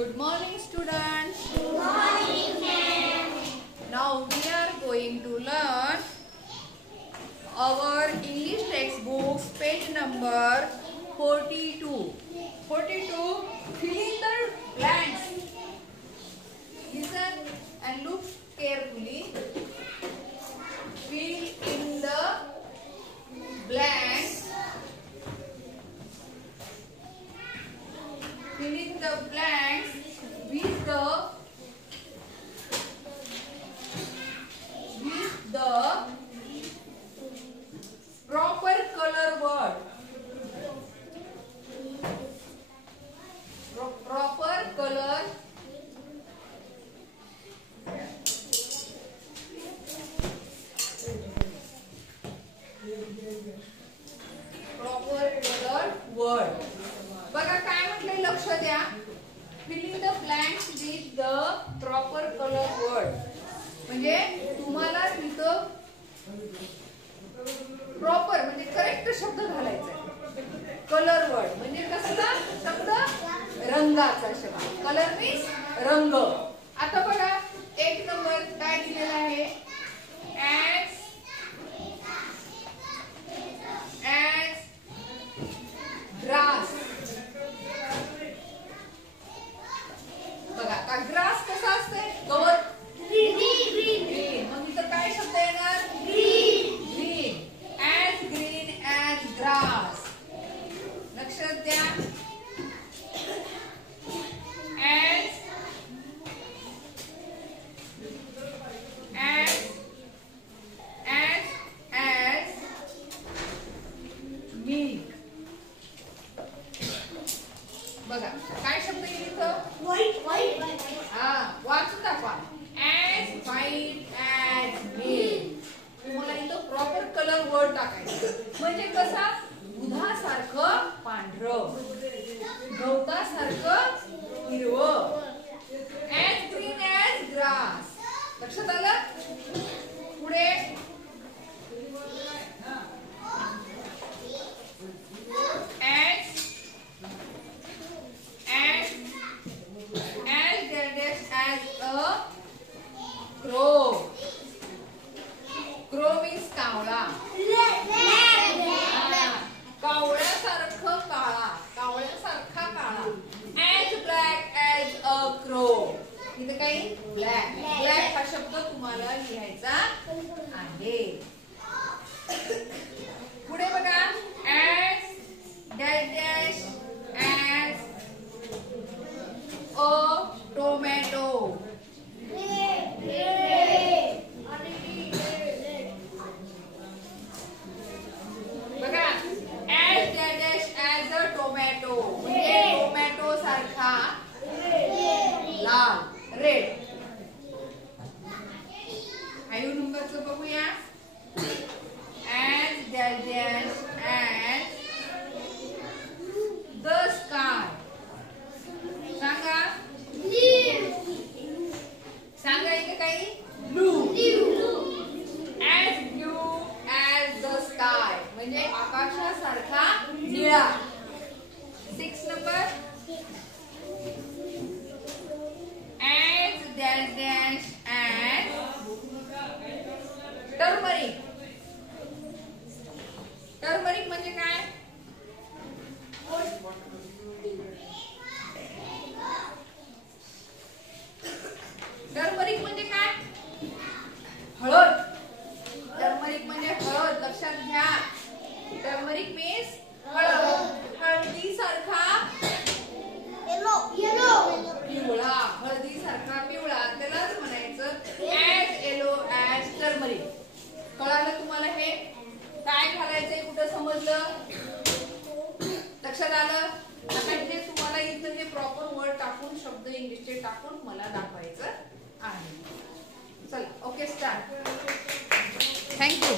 Good morning, students. Good morning, ma'am. Now we are going to learn our English textbooks, page number 42. 42. Fill in the blanks. Listen and look carefully. Fill in the blanks. Fill in the blanks with the proper color word. Proper color. Proper color word. बघा काय म्हटलंय लक्ष द्या. Fill in the blanks with the proper color word. म्हणजे तुम्हाला तिथं प्रॉपर म्हणजे करेक्ट शब्द घालायचा आहे. कलर वर्ड म्हणजे कसला शब्द? रंगाचा शब्द. कलर मीन्स रंग. आता बघा एक नंबर काय दिलेला आहे? as grass. बघा का ग्रास कसा असते? गवत. ग्रीन. मग इथं काय शब्द येणार? Green. as green as grass. लक्षात द्या. as milk. बघा काय शब्द येईल इथं? White. हा वाचून दाखवा. as white as milk. तुम्हाला इथं प्रॉपर कलर वर्ड टाकायचं. म्हणजे कसा? दुधासारखं पांढरं, गवतासारखं हिरवं. as green as grass. लक्षात आलं? पुढे as a crow. Crow means कावळा. कावळ्यासारखं काळा, कावळ्यासारखा काळा. as black as a crow. इथे काही ब्लॅक. ब्लॅक हा शब्द तुम्हाला लिहायचा आहे. पुढे बघा as as a tomato. बघा as a tomato म्हणजे टोमॅटो सारखा लाल, रेड. आयु नंबरचं बघूया. as the sky. सांगा सांगा इथे काही? Blue. as blue as the sky म्हणजे आकाशासारखा निळा. 6 नंबर as टर्मरिक. टर्मरिक म्हणजे काय? टर्मरिक म्हणजे काय? हळद. टर्मरिक म्हणजे हळद. लक्षात घ्या. टर्मरिक मीन्स हळद. हळदी सारखा पिवळा. हळदी सारखा पिवळा त्यालाच म्हणायचं as yellow as टर्मरिक. कळालं तुम्हाला हे? काय घालायचंय कुठं समजलं? लक्षात आलं? आता हे तुम्हाला इथं हे प्रॉपर वर्ड टाकून शब्द इंग्लिशचे टाकून मला दाखवायचं आहे. चला ओके स्टार्ट. थँक्यू.